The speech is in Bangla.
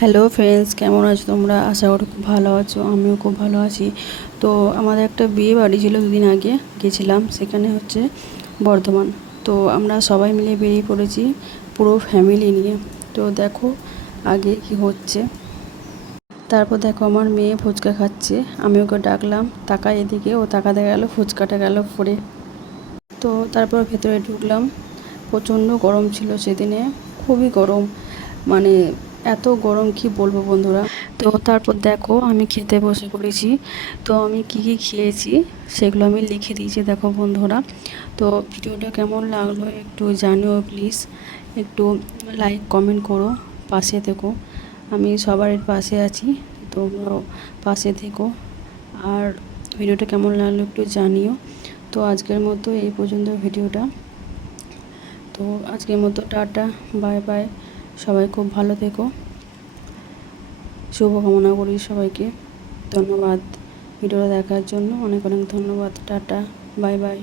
হ্যালো ফ্রেন্ডস, কেমন আছো তোমরা? আশা করি খুব ভালো আছো। আমিও খুব ভালো আছি। তো আমাদের একটা বিয়ে বাড়ি ছিল, দুদিন আগে গেছিলাম। সেখানে হচ্ছে বর্ধমান। তো আমরা সবাই মিলে বেরিয়ে পড়েছি, পুরো ফ্যামিলি নিয়ে। তো দেখো আগে কি হচ্ছে। তারপর দেখো আমার মেয়ে ফুচকা খাচ্ছে, আমি ওকে ডাকলাম, তাকায় এদিকে, ও তাকাতে গেল, ফুচকাটা গেল পড়ে। তো তারপর ভেতরে ঢুকলাম। প্রচণ্ড গরম ছিল সেদিনে, খুবই গরম, মানে এত গরম কি বলবো বন্ধুরা। তো তারপর দেখো আমি খেতে বসে পড়েছি। তো আমি কি কি খেয়েছি সেগুলো আমি লিখে দিয়েছি, দেখো বন্ধুরা। তো ভিডিওটা কেমন লাগলো একটু জানিও প্লিজ। একটু লাইক কমেন্ট করো, পাশে থেকো। আমি সবার পাশে আছি, তোমরাও পাশে থেকো। আর ভিডিওটা কেমন লাগলো একটু জানিও। তো আজকের মতো এই পর্যন্ত ভিডিওটা। তো আজকের মতো টাটা, বাই বাই। সবাই খুব ভালো থেকো, শুভকামনা করি সবাইকে। ধন্যবাদ ভিডিওটা দেখার জন্য, অনেক অনেক ধন্যবাদ। Tata, bye bye.